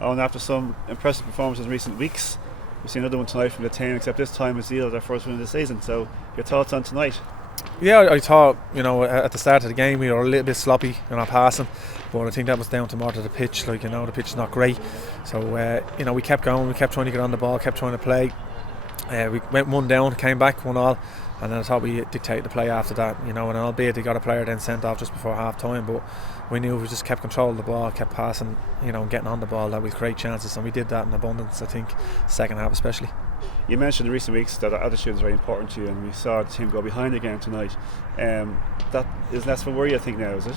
And after some impressive performances in recent weeks, we've seen another one tonight from the team, except this time it's Zeal, their first win of the season. So your thoughts on tonight? Yeah, I thought, at the start of the game we were a little bit sloppy in our passing, but I think that was down to more to the pitch. The pitch is not great, so we kept going, we kept trying to get on the ball, kept trying to play. We went 1 down, came back 1-1, and then I thought we dictated the play after that. And albeit they got a player then sent off just before half time, but we knew if we just kept control of the ball, kept passing, getting on the ball, that we'd create chances, and we did that in abundance. I think second half especially. You mentioned in recent weeks that attitude is very important to you, and we saw the team go behind the game tonight. That is less of a worry, I think, now, is it?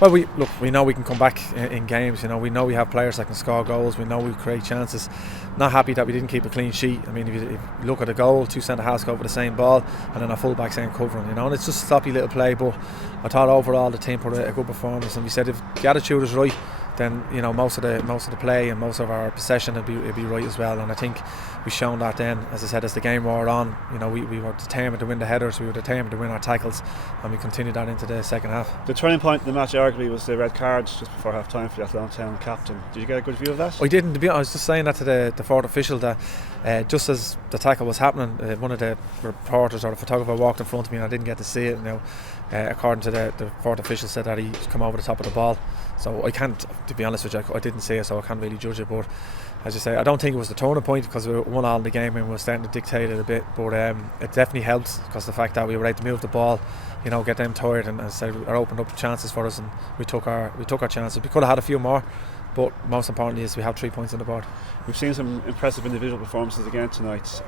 Well, we know we can come back in games. We know we have players that can score goals. We know we create chances. Not happy that we didn't keep a clean sheet. I mean, if you look at the goal, 2 centre halves go for the same ball, and then our full backs ain't covering. And it's just a sloppy little play. But I thought overall the team put a good performance, and we said if the attitude is right, then most of the play and most of our possession would be right as well. And I think we've shown that then, as I said, as the game wore on. We were determined to win the headers, we were determined to win our tackles, and we continued that into the second half. The turning point in the match arguably was the red card just before half time for the Athlone town captain. Did you get a good view of that? I didn't. I was just saying that to the fourth official, that just as the tackle was happening, one of the reporters or the photographer walked in front of me, and I didn't get to see it. According to the fourth official, said that he's come over the top of the ball. So I can't, to be honest with you, I didn't see it, so I can't really judge it. But as you say, I don't think it was the turning point, because we were 1-1 in the game and we were starting to dictate it a bit. But it definitely helped, because the fact that we were able to move the ball, get them tired, and as I said, it opened up chances for us, and we took our chances. We could have had a few more, but most importantly is we have 3 points on the board. We've seen some impressive individual performances again tonight.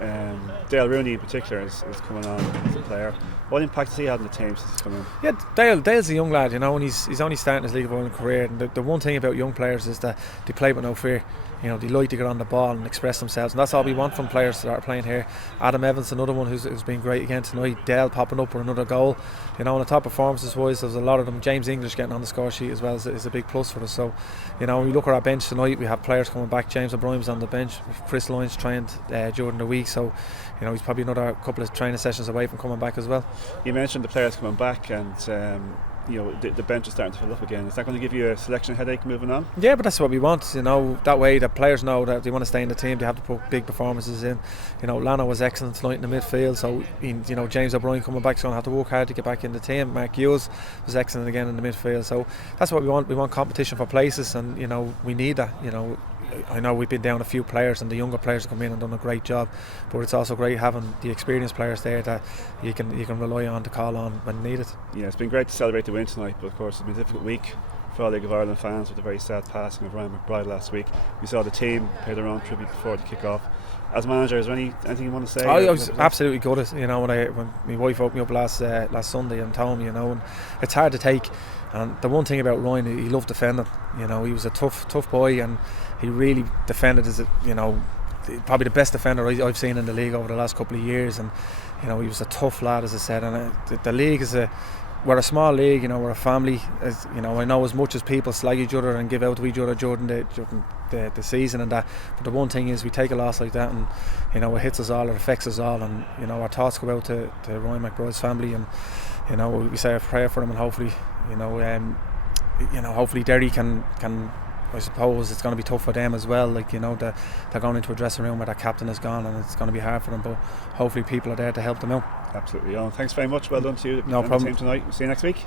Dale Rooney in particular is coming on as a player. What impact has he had on the team since he's come in? Yeah, Dale's a young lad, and he's only starting his League of Ireland career. And the one thing about young players is that they play with no fear. They like to get on the ball and express themselves, and that's all we want from players that are playing here. Adam Evans, another one who's been great again tonight. Dale popping up with another goal. And the top performances wise, there's a lot of them. James English getting on the score sheet as well is a big plus for us. So, when we look at our bench tonight, we have players coming back. James O'Brien's on the bench. Chris Lyons trained during the week, so he's probably another couple of training sessions away from coming back as well. You mentioned the players coming back, and the bench is starting to fill up again. Is that going to give you a selection headache moving on? Yeah, but that's what we want. That way the players know that they want to stay in the team. They have to put big performances in. Lano was excellent tonight in the midfield. So James O'Brien coming back is going to have to work hard to get back in the team. Mark Hughes was excellent again in the midfield. So that's what we want. We want competition for places, and we need that. I know we've been down a few players, and the younger players have come in and done a great job, but it's also great having the experienced players there that you can rely on to call on when needed. Yeah, it's been great to celebrate the win tonight, but of course it's been a difficult week for all League of Ireland fans with the very sad passing of Ryan McBride last week. We saw the team pay their own tribute before the kick-off. As manager, is there anything you want to say? I was absolutely gutted. When my wife woke me up last Sunday and told me, and it's hard to take. And the one thing about Ryan, he loved defending. He was a tough boy, and he really defended as probably the best defender I've seen in the league over the last couple of years. And he was a tough lad, as I said. And the league we're a small league. We're a family. I know as much as people slag each other and give out to each other during the season and that, but the one thing is we take a loss like that, and it hits us all, it affects us all, and our thoughts go out to Ryan McBride's family, and we say a prayer for him, and hopefully hopefully Derry can. I suppose it's going to be tough for them as well. They're going into a dressing room where their captain is gone, and it's going to be hard for them. But hopefully, people are there to help them out. Absolutely, Owen. Thanks very much. Well done to you. No problem. The team tonight. See you next week.